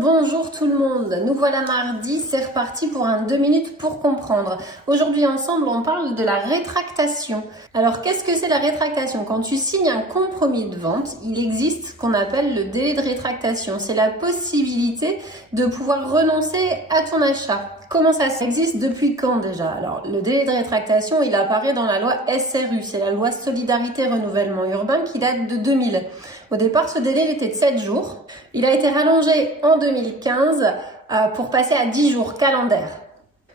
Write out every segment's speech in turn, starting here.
bonjour tout le monde. Nous voilà mardi, c'est reparti pour un 2 minutes pour comprendre. Aujourd'hui ensemble, on parle de la rétractation. Alors, qu'est-ce que c'est la rétractation? Quand tu signes un compromis de vente, il existe ce qu'on appelle le délai de rétractation. C'est la possibilité de pouvoir renoncer à ton achat. Comment ça existe? Depuis quand déjà? Alors, le délai de rétractation, il apparaît dans la loi SRU, c'est la loi Solidarité Renouvellement Urbain qui date de 2000. Au départ, ce délai il était de 7 jours. Il a été rallongé en 2015 pour passer à 10 jours calendaires.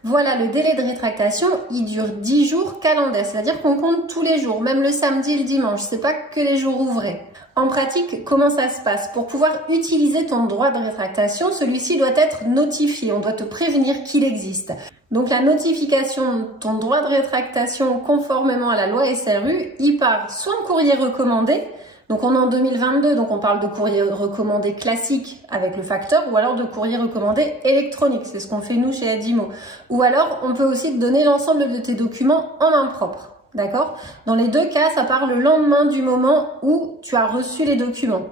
Voilà, le délai de rétractation, il dure 10 jours calendaires, c'est-à-dire qu'on compte tous les jours, même le samedi et le dimanche, c'est pas que les jours ouvrés. En pratique, comment ça se passe? Pour pouvoir utiliser ton droit de rétractation, celui-ci doit être notifié, on doit te prévenir qu'il existe. Donc la notification de ton droit de rétractation conformément à la loi SRU, il part soit en courrier recommandé, donc on est en 2022, donc on parle de courrier recommandé classique avec le facteur, ou alors de courrier recommandé électronique, c'est ce qu'on fait nous chez Adimo. Ou alors on peut aussi te donner l'ensemble de tes documents en main propre, d'accord? Dans les deux cas, ça part le lendemain du moment où tu as reçu les documents.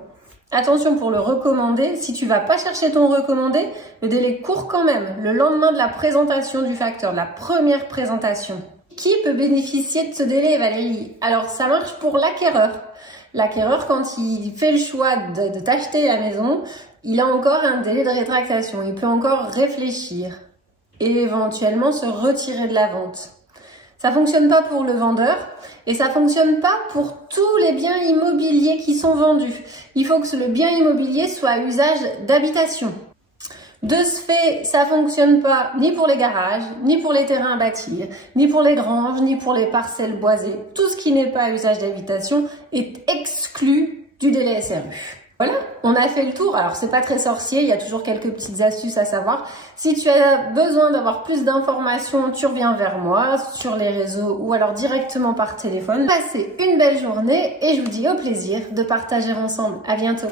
Attention pour le recommandé, si tu vas pas chercher ton recommandé, le délai court quand même, le lendemain de la présentation du facteur, de la première présentation. Qui peut bénéficier de ce délai, Valérie? Alors ça marche pour l'acquéreur. L'acquéreur, quand il fait le choix de t'acheter la maison, il a encore un délai de rétractation. Il peut encore réfléchir et éventuellement se retirer de la vente. Ça fonctionne pas pour le vendeur et ça fonctionne pas pour tous les biens immobiliers qui sont vendus. Il faut que le bien immobilier soit à usage d'habitation. De ce fait, ça fonctionne pas ni pour les garages, ni pour les terrains à bâtir, ni pour les granges, ni pour les parcelles boisées. Tout ce qui n'est pas à usage d'habitation est exclu du délai SRU. Voilà, on a fait le tour. Alors, c'est pas très sorcier, il y a toujours quelques petites astuces à savoir. Si tu as besoin d'avoir plus d'informations, tu reviens vers moi sur les réseaux ou alors directement par téléphone. Passez une belle journée et je vous dis au plaisir de partager ensemble. À bientôt.